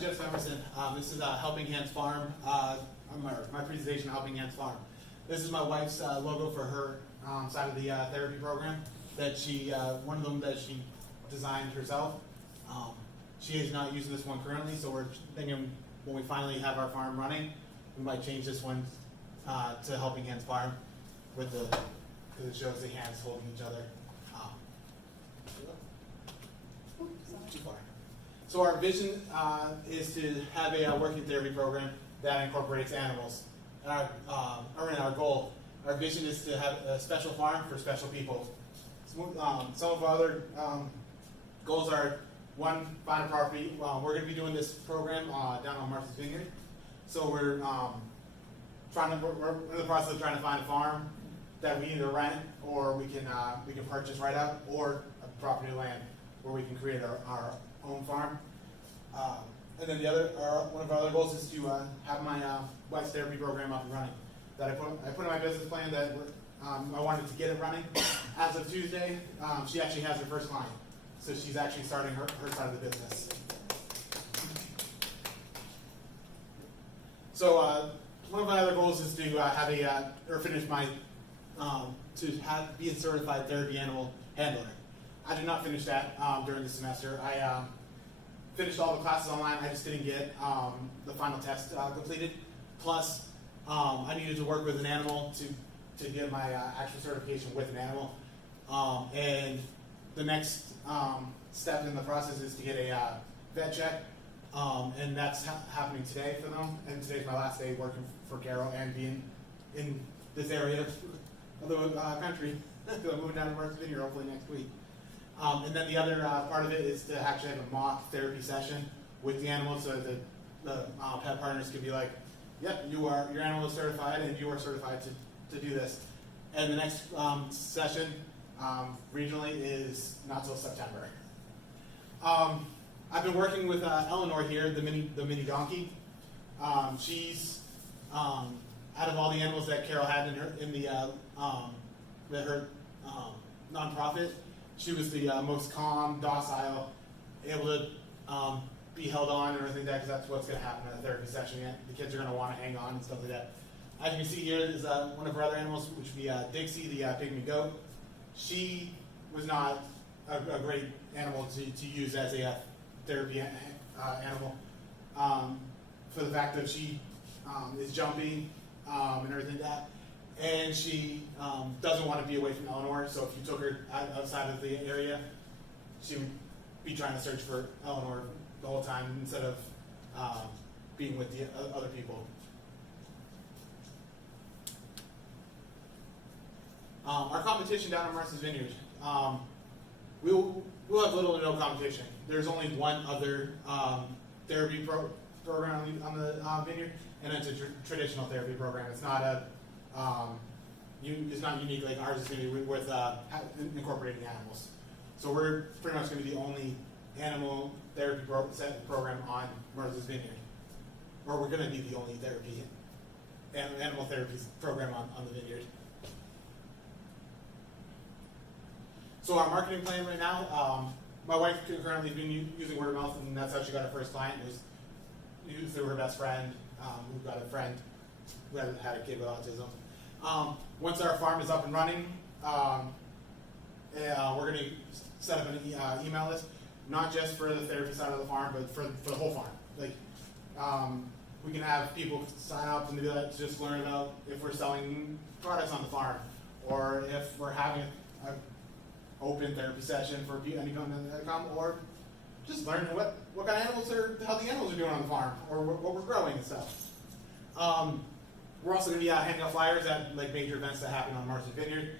Jeff Emerson. This is Helping Hands Farm. My presentation, Helping Hands Farm. This is my wife's logo for her side of the therapy program. That she, one of them that she designed herself. She is not using this one currently, so we're thinking when we finally have our farm running, we might change this one to Helping Hands Farm, with the because it shows the hands holding each other. Too far. So our vision is to have a working therapy program that incorporates animals. And our goal, our vision is to have a special farm for special people. Some of our other goals are, one, find a property. We're going to be doing this program down on Martha's Vineyard. So we're in the process of trying to find a farm that we either rent or we can purchase right out, or a property of land where we can create our own farm. And then one of our other goals is to have my wife's therapy program up and running. That I put in my business plan that I wanted to get it running. As of Tuesday, she actually has her first client. So she's actually starting her side of the business. So one of my other goals is to finish my be a certified therapy animal handler. I did not finish that during the semester. I finished all the classes online. I just didn't get the final test completed. Plus, I needed to work with an animal to get my actual certification with an animal. And the next step in the process is to get a vet check. And that's happening today for them. And today's my last day working for Carol and being in this area of the country. I'm moving down to Martha's Vineyard hopefully next week. And then the other part of it is to actually have a mock therapy session with the animal, so that the pet partners can be like, yep, your animal is certified and you are certified to do this. And the next session regionally is not till September. I've been working with Eleanor here, the mini donkey. She's out of all the animals that Carol had in her nonprofit, she was the most calm, docile, able to be held on and everything like that, because that's what's going to happen in a therapy session. The kids are going to want to hang on and stuff like that. As you can see here is one of our other animals, which would be Dixie, the pygmy goat. She was not a great animal to use as a therapy animal, for the fact that she is jumpy and everything like that. And she doesn't want to be away from Eleanor, so if you took her outside of the area, she would be trying to search for Eleanor the whole time instead of being with the other people. Our competition down in Martha's Vineyard, we'll have little to no competition. There's only one other therapy program on the vineyard, and it's a traditional therapy program. It's not it's not unique like ours is going to be with incorporating animals. So we're pretty much going to be the only animal therapy program on Martha's Vineyard, or we're going to be the only animal therapy program on the vineyard. So our marketing plan right now, my wife currently has been using word of mouth, and that's how she got her first client. It was through her best friend, who got a friend who had a kid with autism. Once our farm is up and running, we're going to set up an email list, not just for the therapy side of the farm, but for the whole farm. Like, we can have people sign up and be like, to just learn about if we're selling products on the farm, or if we're having an open therapy session for anyone that come, or just learn what kind of animals how the animals are doing on the farm, or what we're growing and stuff. We're also going to be handing out flyers at like major events that happen on Martha's Vineyard,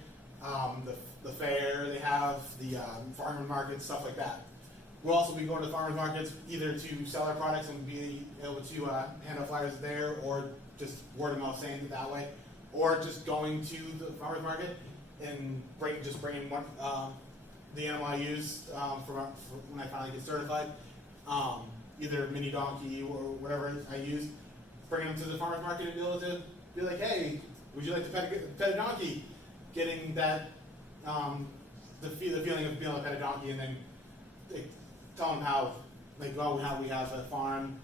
the fair they have, the farmer markets, stuff like that. We'll also be going to farmers markets either to sell our products and be able to hand out flyers there, or just word of mouth saying it that way, or just going to the farmers market and bringing one the animal I use for when I finally get certified, either mini donkey or whatever I use, bringing them to the farmers market and be able to be like, hey, would you like to pet a donkey? Getting that the feeling of being able to pet a donkey, and then tell them how like, oh, we have a farm,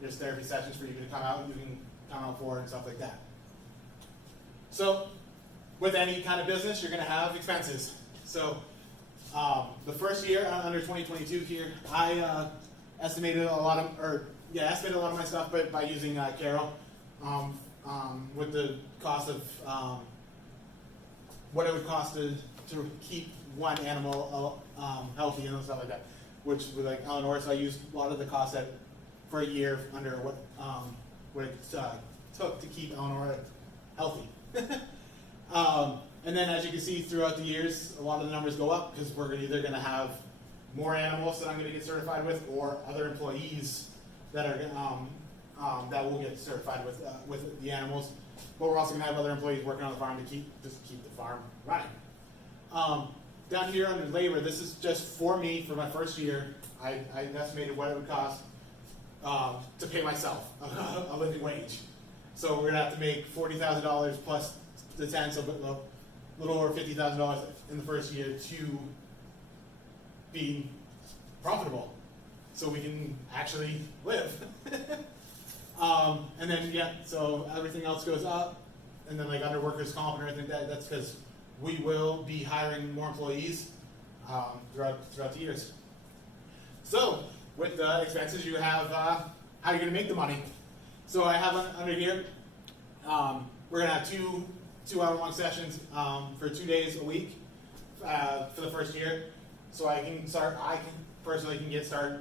there's therapy sessions for you to come out, you can come out for and stuff like that. So with any kind of business, you're going to have expenses. So the first year, under 2022 here, I estimated a lot of my stuff, but by using Carol, with the cost of what it would cost to keep one animal healthy and stuff like that, which was like Eleanor. So I used a lot of the costs for a year under what it took to keep Eleanor healthy. And then, as you can see, throughout the years, a lot of the numbers go up because we're either going to have more animals that I'm going to get certified with, or other employees that are that will get certified with the animals. But we're also going to have other employees working on the farm to keep the farm running. Down here under labor, this is just for me for my first year. I estimated what it would cost to pay myself a living wage. So we're going to have to make $40,000 plus the 10, so a little over $50,000 in the first year to be profitable, so we can actually live. And then so everything else goes up, and then like under workers' comp and everything that's because we will be hiring more employees throughout the years. So with the expenses, you have how you're going to make the money. So I have under here, we're going to have two hour-long sessions for 2 days a week for the first year. So I personally can get started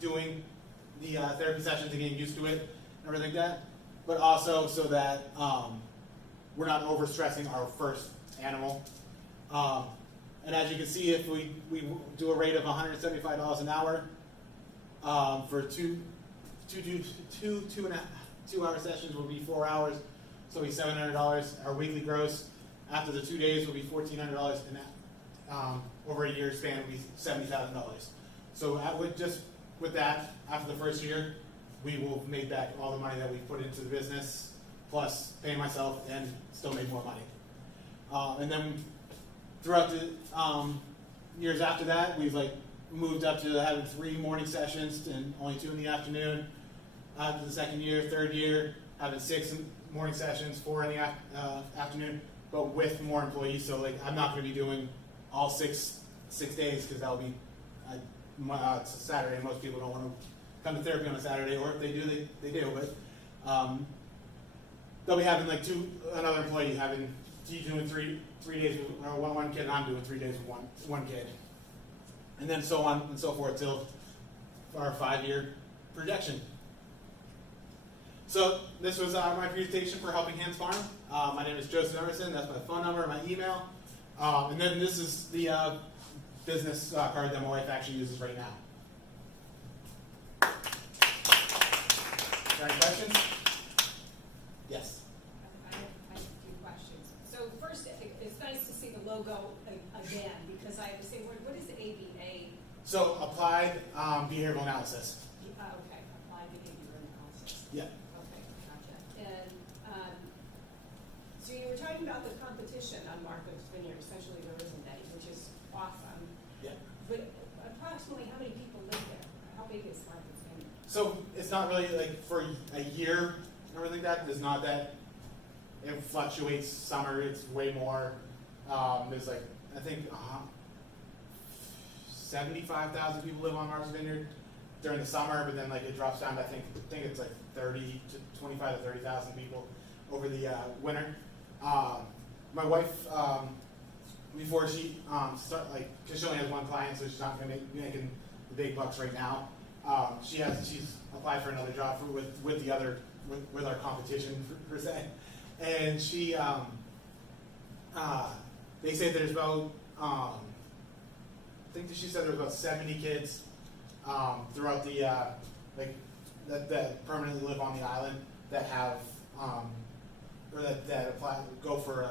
doing the therapy sessions and getting used to it and everything like that. But also so that we're not overstressing our first animal. And as you can see, if we do a rate of $175 an hour for two hour sessions will be 4 hours, so it'll be $700. Our weekly gross after the 2 days will be $1,400, and over a year span will be $70,000. So with that, after the first year, we will make back all the money that we put into the business, plus pay myself, and still make more money. And then throughout the years after that, we've moved up to having 3 morning sessions and only 2 in the afternoon. After the second year, third year, having 6 morning sessions, 4 in the afternoon, but with more employees. So I'm not going to be doing all 6 days, because that'll be it's a Saturday. Most people don't want to come to therapy on a Saturday, or if they do, they do. But they'll be having another employee doing 3 days with one kid, and I'm doing 3 days with one kid, and then so on and so forth till our 5-year projection. So this was my presentation for Helping Hands Farm. My name is Joseph Emerson. That's my phone number and my email. And then this is the business card that my wife actually uses right now. Any questions? Yes. I have a few questions. So first, it's nice to see the logo again, because I have to say, what is the ABA? So Applied Behavioral Analysis. Okay, Applied Behavioral Analysis. Yeah. Okay, gotcha. And so you were talking about the competition on Martha's Vineyard. Essentially, there isn't any, which is awesome. Yeah. But approximately how many people live there? How big is Martha's Vineyard? So it's not really for a year and everything like that. There's not that. It fluctuates. Summer, it's way more. There's I think 75,000 people live on Martha's Vineyard during the summer, but then it drops down to I think it's 30 to 25 to 30,000 people over the winter. My wife, before she because she only has one client, so she's not going to be making the big bucks right now. She's applied for another job with our competition per se, and she they say there's about I think that she said there's about 70 kids throughout the that permanently live on the island that have or that apply go for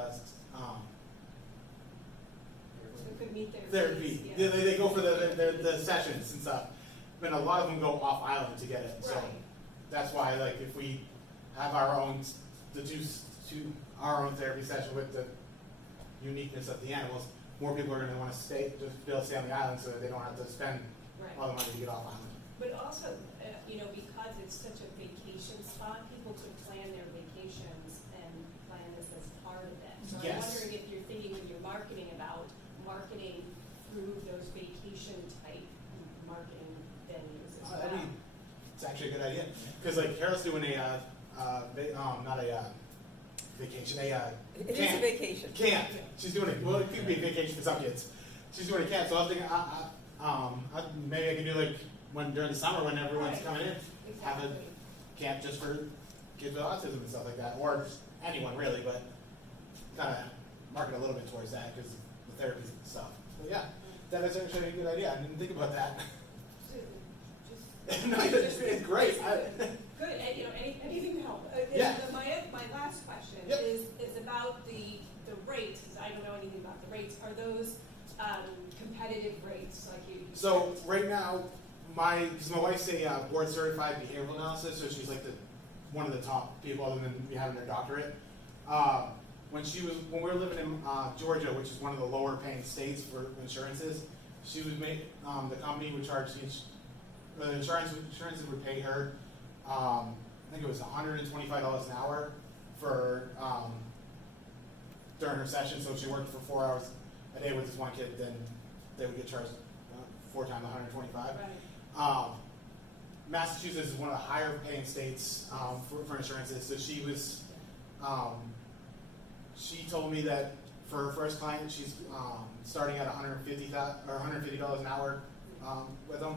could meet their therapy. needs, Yeah, they go for the sessions and stuff. But a lot of them go off island to get it. Right. So that's why if we have our own our own therapy session with the uniqueness of the animals, more people are going to want to be able to stay on the island, so that they don't have to spend Right. all the money to get off island. But also, because it's such a vacation spot, people could plan their vacations and plan this as part of it. So I'm Yes. wondering if you're thinking when you're marketing about marketing through those vacation type marketing venues as well. I mean, it's actually a good idea, because like Carol's doing not a vacation, It is a camp. vacation. Camp. She's doing it. Well, it could be a vacation for some kids. She's doing a camp, so I was thinking, maybe I can do like during the summer when everyone's Right. coming in, have a Exactly. camp just for kids with autism and stuff like that, or anyone really, but kind of market a little bit towards that because the therapies and stuff. But yeah, that is actually a good idea. I didn't think about that. Just- No, it's great. Good, and anything to help. Yeah. My last question Yep. is about the rates, because I don't know anything about the rates. Are those competitive rates like you? So right now, because my wife's a board certified behavioral analysis, so she's like one of the top people other than me having her doctorate. When we were living in Georgia, which is one of the lower paying states for insurances, she was the company would charge the insurances would pay her, I think it was $125 an hour for during her session. So if she worked for 4 hours a day with this one kid, then they would get charged 4 times $125. Right. Massachusetts is one of the higher paying states for insurances. So she told me that for her first client, she's starting at $150 an hour with them,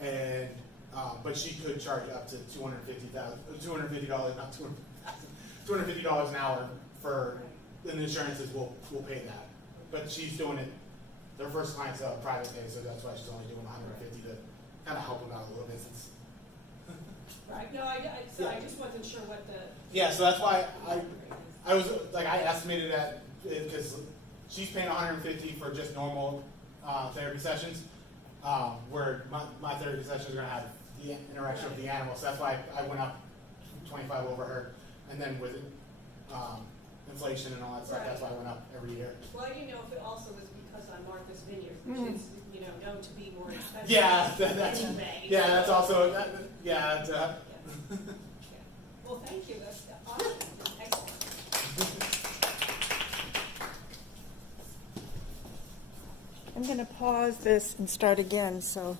and but she could charge up to $250 an hour for, and the insurances will pay that. But she's doing it. Their first client's a private pay, so that's why she's only doing $150 to kind of help them out a little bit. Since Right. No, I just wasn't sure what the. yeah, so that's why I was like, I estimated that because she's paying $150 for just normal therapy sessions, where my therapy sessions are going to have the interaction with the animals. So that's why I went up 25 over her, and then with inflation and all that stuff, that's why I went up every year. Well, I didn't know if it also was because on Martha's Vineyard, which is known to be more expensive. Yeah, that's anyway. yeah, that's also yeah. It's, Yeah. Well, thank you. That's awesome. Excellent. I'm going to pause this and start again, so